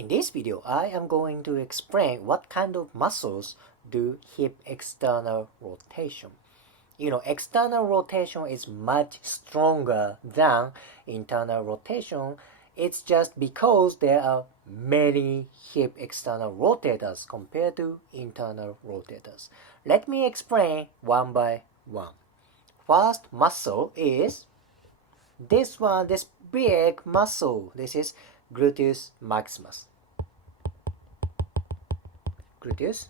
In this video, I am going to explain what kind of muscles do hip external rotation. External rotation is much stronger than internal rotation. It's just because there are many hip external rotators compared to internal rotators. Let me explain one by one. First muscle is this one, this big muscle. This is gluteus maximus. Gluteus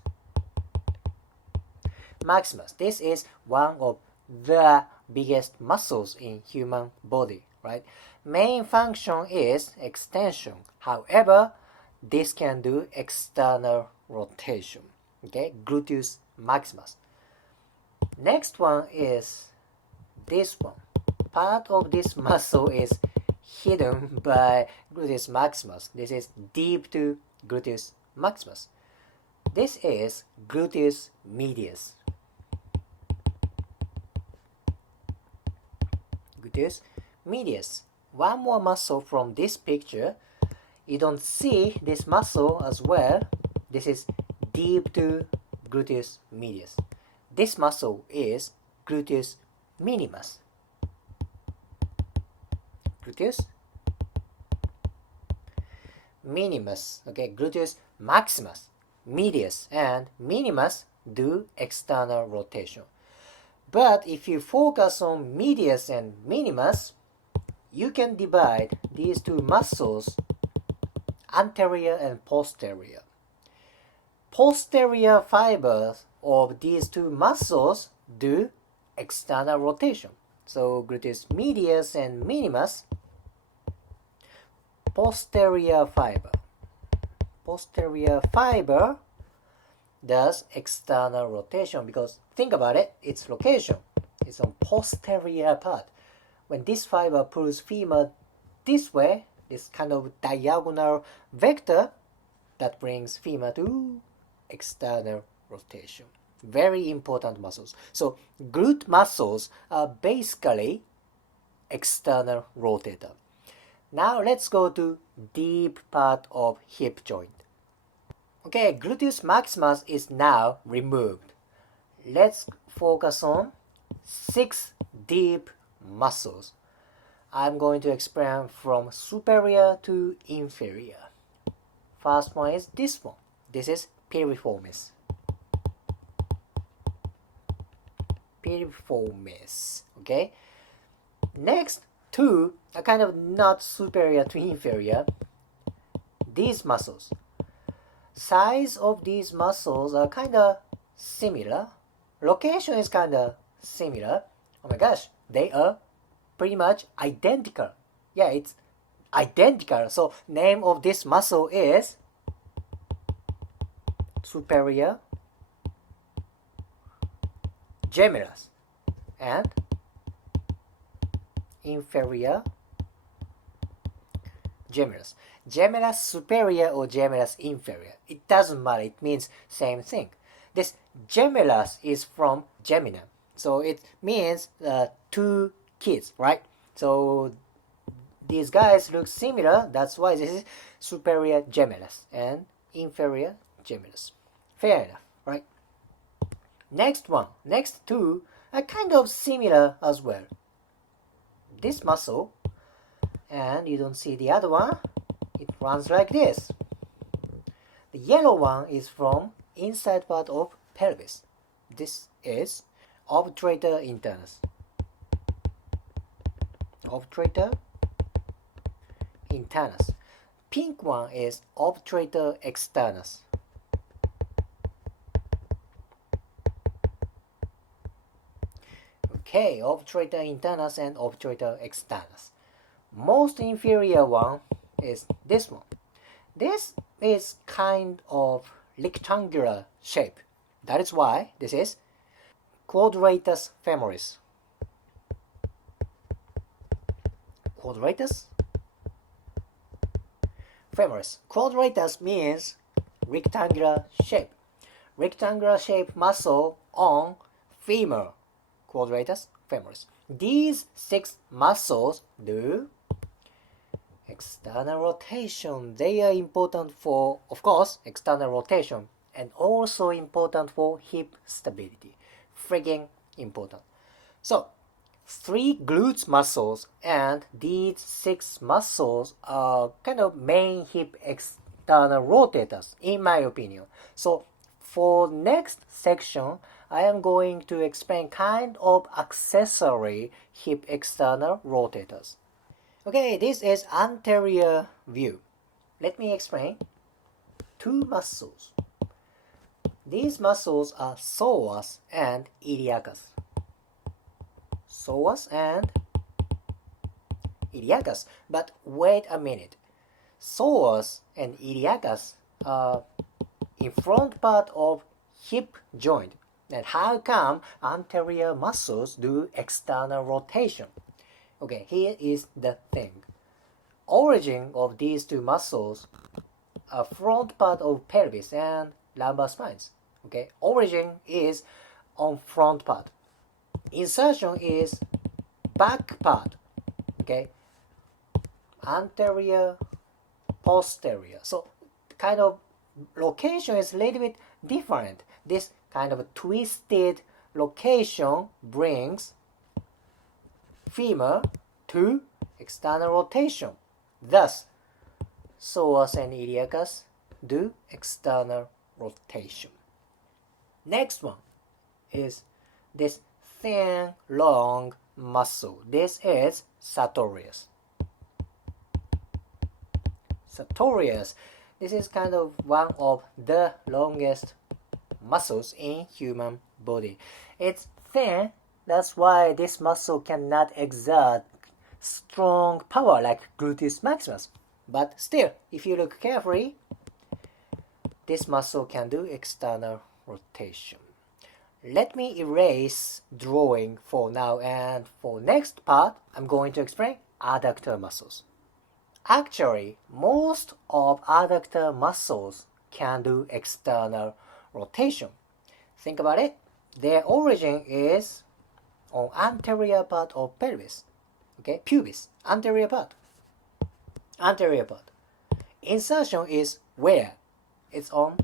maximus. This is one of the biggest muscles in human body, right? Main function is extension. However, this can do external rotation. Okay, gluteus maximus. Next one is this one. Part of this muscle is hidden by gluteus maximus. This is deep to gluteus maximus. This is gluteus medius. Gluteus medius. One more muscle from this picture. You don't see this muscle as well. This is deep to gluteus medius. This muscle is gluteus minimus. Gluteus minimus. Okay, gluteus maximus, medius, and minimus do external rotation. But if you focus on medius and minimus, you can divide these two muscles anterior and posterior. Posterior fibers of these two muscles do external rotation. So gluteus medius and minimus, posterior fiber does external rotation because think about it, its location is on posterior part. When this fiber pulls femur this way, this kind of diagonal vector that brings femur to external rotation. Very important muscles. So glute muscles are basically external rotator. Now let's go to deep part of hip joint. Okay, gluteus maximus is now removed. Let's focus on 6 deep muscles. I'm going to explain from superior to inferior. First one is this one. This is piriformis. Piriformis. Okay. Next, 2 are kind of not superior to inferior. These muscles. Size of these muscles are kind of similar. Location is kind of similar. Oh my gosh, they are pretty much identical. Yeah, it's identical. So name of this muscle is superior gemellus and inferior gemellus. Gemellus superior or gemellus inferior. It doesn't matter. It means same thing. This gemellus is from gemina. So it means 2 kids, right? So these guys look similar. That's why this is superior gemellus and inferior gemellus. Fair enough, right? Next one. Next 2 are kind of similar as well. This muscle, and you don't see the other one. It runs like this. The yellow one is from inside part of pelvis. This is obturator internus. Obturator internus. Pink one is obturator externus. Okay, obturator internus and obturator externus. Most inferior one is this one. This is kind of rectangular shape. That is why this is quadratus femoris. Quadratus femoris. Quadratus means rectangular shape. Rectangular shape muscle on femur. Quadratus femoris. These 6 muscles do external rotation. They are important for, of course, external rotation, and also important for hip stability. Freaking important. So, 3 glutes muscles and these 6 muscles are kind of main hip external rotators, in my opinion. So, for next section, I am going to explain kind of accessory hip external rotators. Okay, this is anterior view. Let me explain. 2 muscles. These muscles are psoas and iliacus. Psoas and iliacus. But wait a minute. Psoas and iliacus are in front part of hip joint. And how come anterior muscles do external rotation? Okay, here is the thing. Origin of these 2 muscles are front part of pelvis and lumbar spines. Okay, origin is on front part. Insertion is back part. Okay, anterior, posterior. So kind of location is a little bit different. This kind of twisted location brings femur to external rotation. Thus, psoas and iliacus do external rotation. Next one is this thin, long muscle. This is sartorius. Sartorius. This is kind of one of the longest muscles in human body. It's thin, that's why this muscle cannot exert strong power like gluteus maximus. But still, if you look carefully, this muscle can do external rotation. Let me erase drawing for now, and for next part, I'm going to explain adductor muscles. Actually, most of adductor muscles can do external rotation. Think about it. Their origin is on anterior part of pelvis. Okay, pubis, anterior part. Anterior part. Insertion is where? It's on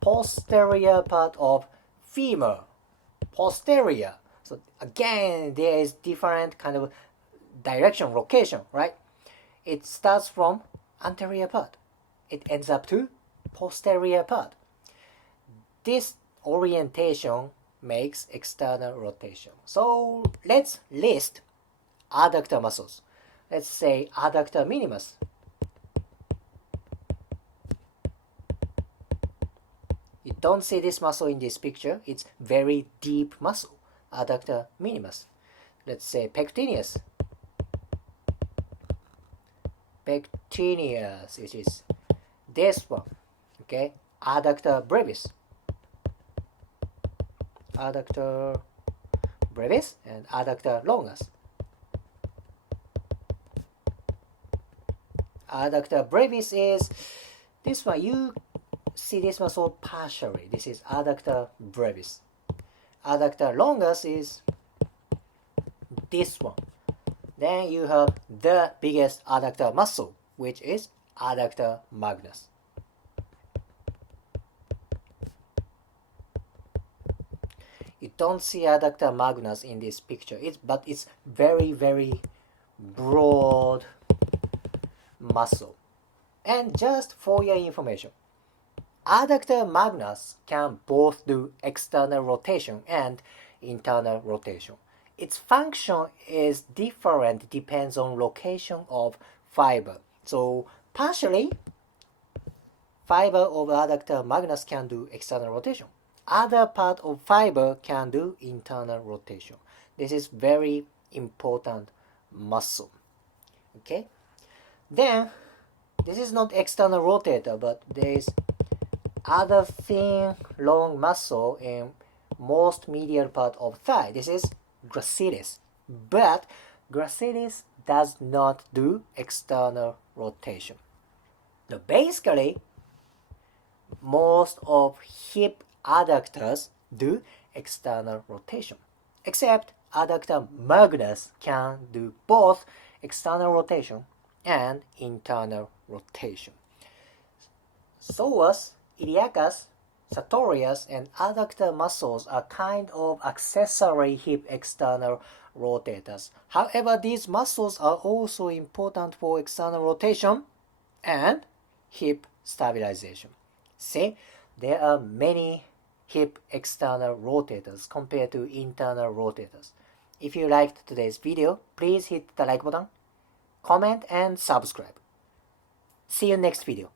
posterior part of femur. Posterior. So again, there is different kind of direction, location, right? It starts from anterior part. It ends up to posterior part. This orientation makes external rotation. So let's list adductor muscles. Let's say adductor minimus. You don't see this muscle in this picture. It's very deep muscle. Adductor minimus. Let's say pectineus. Pectineus, which is this one. Okay, adductor brevis. Adductor brevis and adductor longus. Adductor brevis is this one. You see this muscle partially. This is adductor brevis. Adductor longus is this one. Then you have the biggest adductor muscle, which is adductor magnus. You don't see adductor magnus in this picture, but it's very, very broad muscle. And just for your information, adductor magnus can both do external rotation and internal rotation. Its function is different, depends on location of fiber. So partially, fiber of adductor magnus can do external rotation. Other part of fiber can do internal rotation. This is very important muscle. Okay? Then, this is not external rotator, but there is other thin, long muscle in most medial part of thigh. This is gracilis. But gracilis does not do external rotation. Now, basically, most of hip adductors do external rotation, except adductor magnus can do both external rotation and internal rotation. Psoas, iliacus, sartorius, and adductor muscles are kind of accessory hip external rotators. However, these muscles are also important for external rotation and hip stabilization. See, there are many hip external rotators compared to internal rotators. If you liked today's video, please hit the like button, comment, and subscribe. See you next video.